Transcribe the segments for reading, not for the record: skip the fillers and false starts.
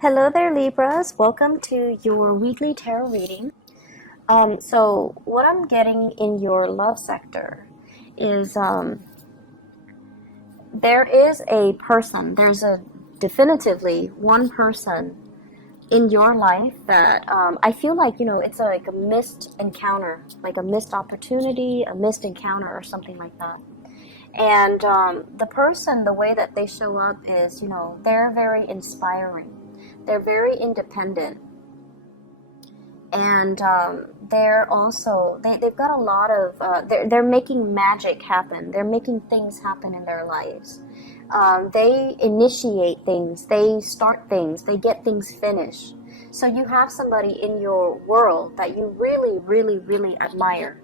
Hello there, Libras. Welcome to your weekly tarot reading. So what I'm getting in your love sector is there is a person, there's a definitively one person in your life that I feel like, it's like a missed encounter, like a missed opportunity, a missed encounter or something like that. And the person, the way that they show up is, they're very inspiring. They're very independent. And they've got a lot of, they're making magic happen. They're making things happen in their lives. They initiate things. They start things. They get things finished. So you have somebody in your world that you really, really, really admire.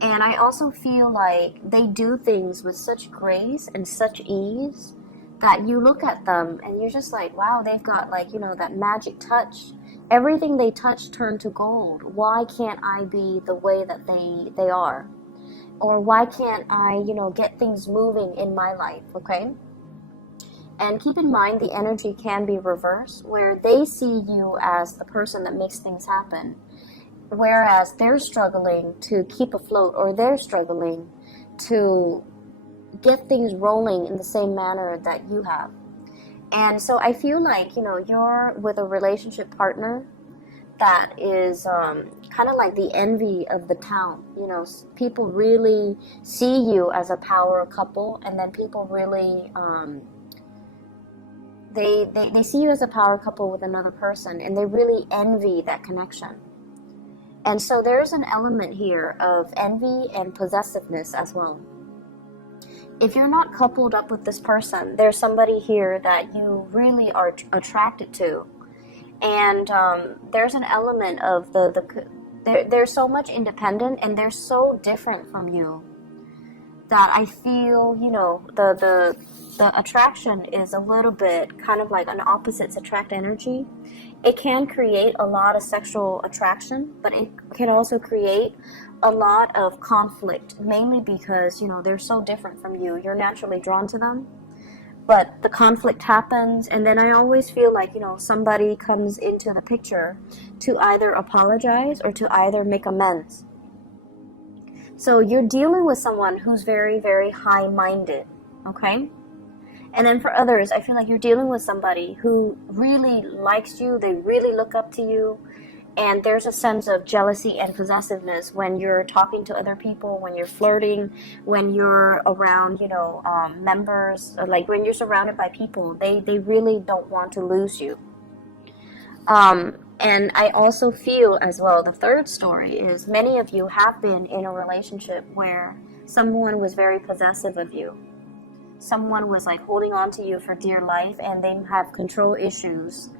And I also feel like they do things with such grace and such ease that you look at them and you're just like, wow, they've got that magic touch. Everything they touch turned to gold. Why can't I be the way that they are? Or why can't I, get things moving in my life, okay? And keep in mind the energy can be reversed, where they see you as the person that makes things happen, whereas they're struggling to keep afloat, or they're struggling to get things rolling in the same manner that you have. And so I feel like, you're with a relationship partner that is kind of like the envy of the town. People really see you as a power couple, and then people really, they see you as a power couple with another person, and they really envy that connection. And so there's an element here of envy and possessiveness as well. If you're not coupled up with this person, there's somebody here that you really are attracted to. And there's an element of they're so much independent and they're so different from you that I feel, the attraction is a little bit kind of like an opposites attract energy. It can create a lot of sexual attraction, but it can also create a lot of conflict, mainly because, they're so different from you. You're naturally drawn to them, but the conflict happens, and then I always feel like, somebody comes into the picture to either apologize or to either make amends. So you're dealing with someone who's very, very high-minded, okay? And then for others, I feel like you're dealing with somebody who really likes you, they really look up to you, and there's a sense of jealousy and possessiveness when you're talking to other people, when you're flirting, when you're around, members, or like when you're surrounded by people, they really don't want to lose you. And I also feel as well, the third story is many of you have been in a relationship where someone was very possessive of you. Someone was like holding on to you for dear life, and they have control issues,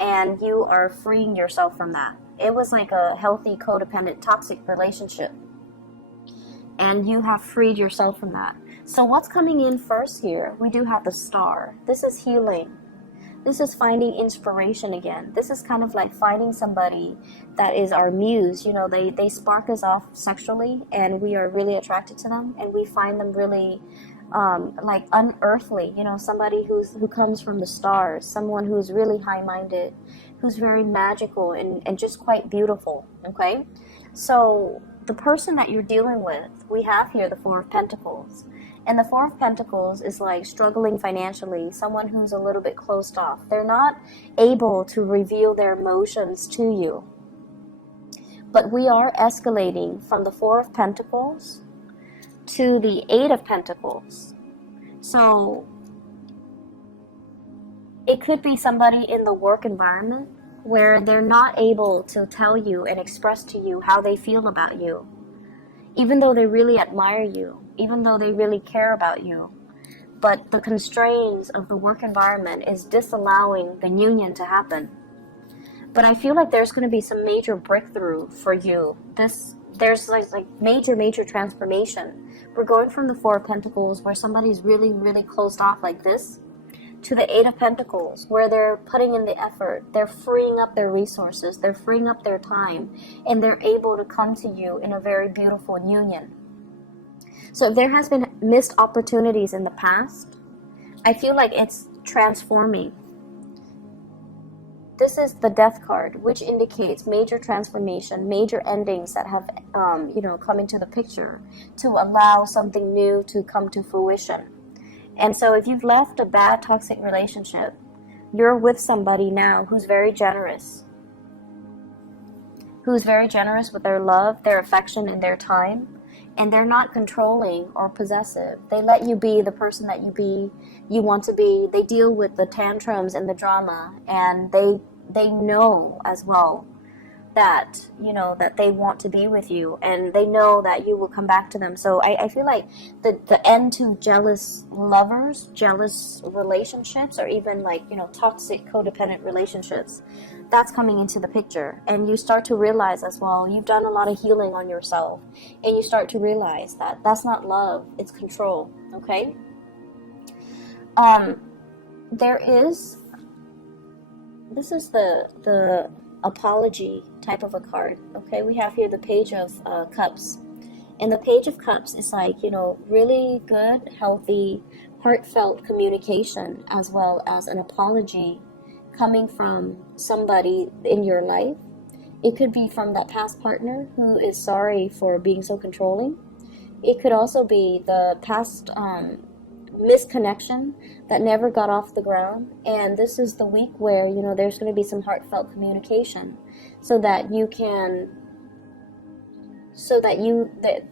and you are freeing yourself from that. It was like a healthy, codependent, toxic relationship, and you have freed yourself from that. So what's coming in first here? We do have the Star. This is healing. This is finding inspiration again. This is kind of like finding somebody that is our muse. They spark us off sexually, and we are really attracted to them, and we find them really like unearthly, somebody who comes from the stars, someone who's really high-minded, who's very magical and just quite beautiful, okay? So the person that you're dealing with, we have here the Four of Pentacles. And the Four of Pentacles is like struggling financially, someone who's a little bit closed off. They're not able to reveal their emotions to you. But we are escalating from the Four of Pentacles to the Eight of Pentacles. So it could be somebody in the work environment where they're not able to tell you and express to you how they feel about you, even though they really admire you, even though they really care about you. But the constraints of the work environment is disallowing the union to happen. But I feel like there's going to be some major breakthrough for you. There's like major transformation. We're going from the Four of Pentacles, where somebody's really, really closed off like this, to the Eight of Pentacles, where they're putting in the effort, they're freeing up their resources, they're freeing up their time, and they're able to come to you in a very beautiful union. So if there has been missed opportunities in the past, I feel like it's transforming. This is the Death card, which indicates major transformation, major endings that have, come into the picture to allow something new to come to fruition. And so if you've left a bad, toxic relationship, you're with somebody now who's very generous with their love, their affection, and their time. And they're not controlling or possessive. They let you be the person that you want to be. They deal with the tantrums and the drama, and they know as well that, that they want to be with you, and they know that you will come back to them. So I feel like the end to jealous lovers, jealous relationships, or even toxic codependent relationships, that's coming into the picture. And you start to realize as well, you've done a lot of healing on yourself, and you start to realize that that's not love, it's control. Okay. This is the apology type of a card. Okay, we have here the Page of Cups, and the Page of Cups is really good, healthy, heartfelt communication, as well as an apology coming from somebody in your life. It could be from that past partner who is sorry for being so controlling. It could also be the past misconnection that never got off the ground. And this is the week where there's going to be some heartfelt communication, so that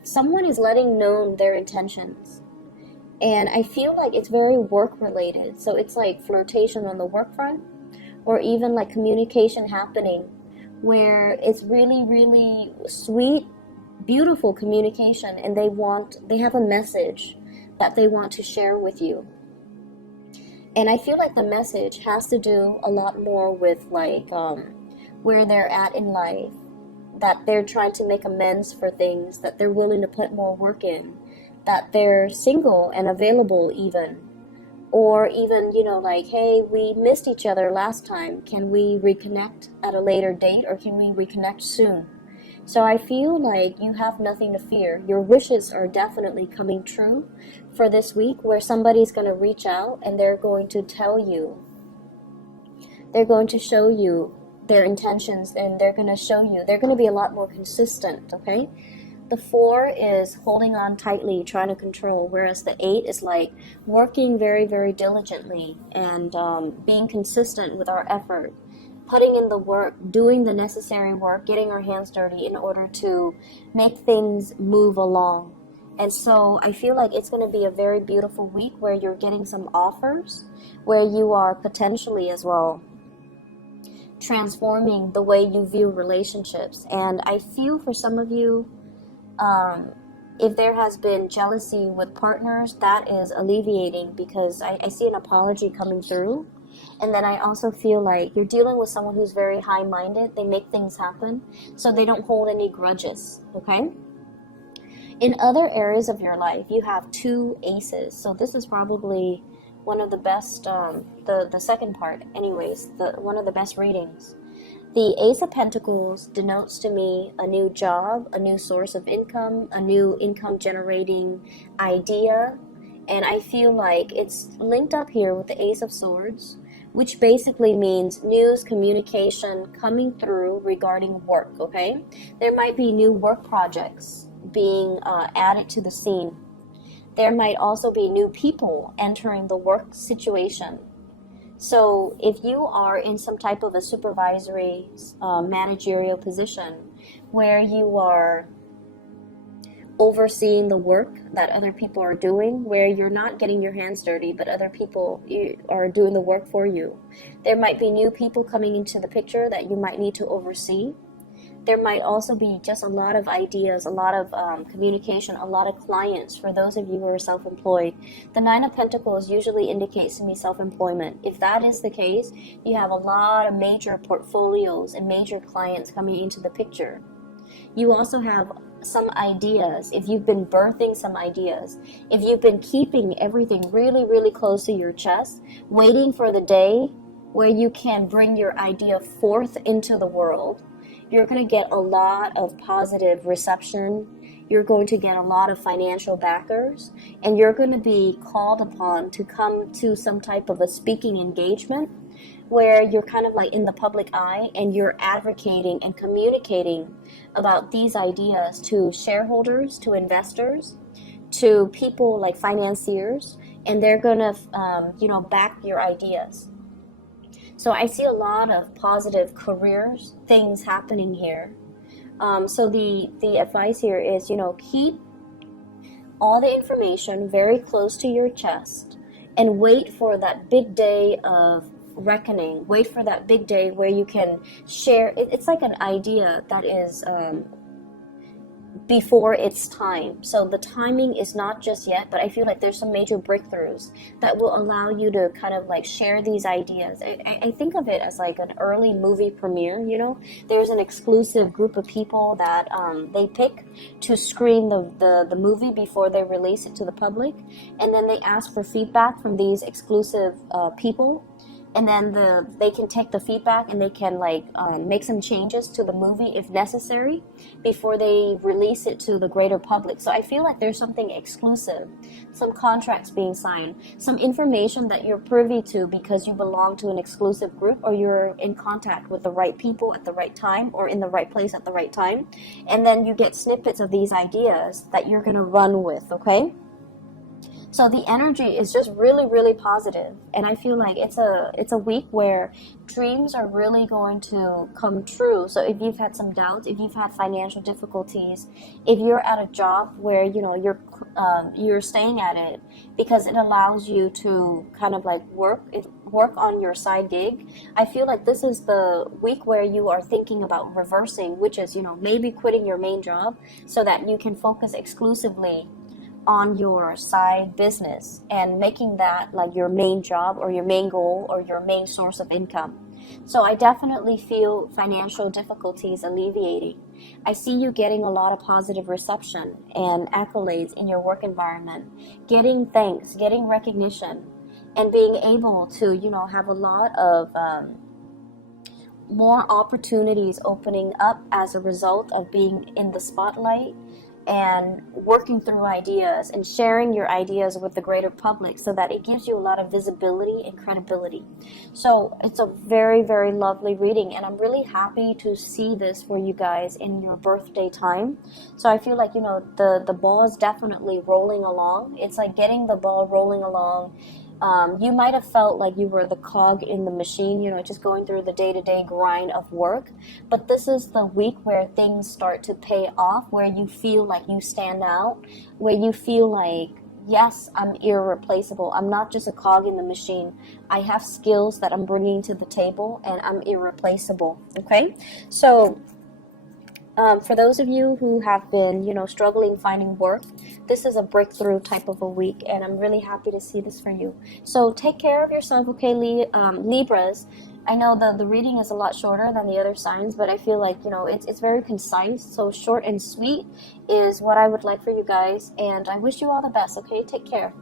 someone is letting known their intentions. And I feel like it's very work related, so it's like flirtation on the work front, or even like communication happening where it's really, really sweet, beautiful communication, and they have a message that they want to share with you. And I feel like the message has to do a lot more with where they're at in life, that they're trying to make amends for things, that they're willing to put more work in, that they're single and available even. Or even, hey, we missed each other last time. Can we reconnect at a later date, or can we reconnect soon? So I feel like you have nothing to fear. Your wishes are definitely coming true for this week, where somebody's going to reach out and they're going to tell you. They're going to show you their intentions, and they're going to show you. They're going to be a lot more consistent, okay? The 4 is holding on tightly, trying to control, whereas the 8 is like working very, very diligently and being consistent with our effort, putting in the work, doing the necessary work, getting our hands dirty in order to make things move along. And so I feel like it's going to be a very beautiful week where you're getting some offers, where you are potentially as well transforming the way you view relationships. And I feel for some of you, if there has been jealousy with partners, that is alleviating, because I see an apology coming through. And then I also feel like you're dealing with someone who's very high-minded. They make things happen, so they don't hold any grudges, okay? In other areas of your life, you have 2 aces. So this is probably one of the best, the second part anyways, one of the best readings. The Ace of Pentacles denotes to me a new job, a new source of income, a new income generating idea. And I feel like it's linked up here with the Ace of Swords, which basically means news, communication coming through regarding work, okay? There might be new work projects being added to the scene. There might also be new people entering the work situation. So if you are in some type of a supervisory, managerial position where you are overseeing the work that other people are doing, where you're not getting your hands dirty, but other people are doing the work for you, there might be new people coming into the picture that you might need to oversee. There might also be just a lot of ideas, a lot of communication, a lot of clients for those of you who are self-employed. The 9 of Pentacles usually indicates to me self-employment. If that is the case, you have a lot of major portfolios and major clients coming into the picture. You also have some ideas, if you've been birthing some ideas, if you've been keeping everything really, really close to your chest, waiting for the day where you can bring your idea forth into the world, you're going to get a lot of positive reception. You're going to get a lot of financial backers, and you're going to be called upon to come to some type of a speaking engagement where you're kind of like in the public eye and you're advocating and communicating about these ideas to shareholders, to investors, to people like financiers, and they're gonna, back your ideas. So I see a lot of positive careers things happening here. So the advice here is, keep all the information very close to your chest and wait for that big day of reckoning. Wait for that big day where you can share. It's like an idea that is before its time. So the timing is not just yet, but I feel like there's some major breakthroughs that will allow you to kind of like share these ideas. I think of it as like an early movie premiere, There's an exclusive group of people that they pick to screen the movie before they release it to the public. And then they ask for feedback from these exclusive people. And then they can take the feedback and they can make some changes to the movie if necessary before they release it to the greater public. So I feel like there's something exclusive, some contracts being signed, some information that you're privy to because you belong to an exclusive group or you're in contact with the right people at the right time or in the right place at the right time. And then you get snippets of these ideas that you're going to run with, okay? So the energy is just really, really positive, and I feel like it's a week where dreams are really going to come true. So if you've had some doubts, if you've had financial difficulties, if you're at a job where you're staying at it because it allows you to kind of like work on your side gig, I feel like this is the week where you are thinking about reversing, which is maybe quitting your main job so that you can focus exclusively on your side business and making that like your main job or your main goal or your main source of income. So I definitely feel financial difficulties alleviating. I see you getting a lot of positive reception and accolades in your work environment, getting thanks, getting recognition, and being able to, have a lot of more opportunities opening up as a result of being in the spotlight and working through ideas and sharing your ideas with the greater public so that it gives you a lot of visibility and credibility. So it's a very, very lovely reading, and I'm really happy to see this for you guys in your birthday time. So I feel like, the ball is definitely rolling along. It's like getting the ball rolling along. You might have felt like you were the cog in the machine, just going through the day-to-day grind of work. But this is the week where things start to pay off, where you feel like you stand out, where you feel like, yes, I'm irreplaceable. I'm not just a cog in the machine. I have skills that I'm bringing to the table, and I'm irreplaceable, okay? So for those of you who have been, struggling finding work, this is a breakthrough type of a week, and I'm really happy to see this for you. So take care of yourself, okay, Libras. I know the reading is a lot shorter than the other signs, but I feel like, it's very concise. So short and sweet is what I would like for you guys, and I wish you all the best, okay? Take care.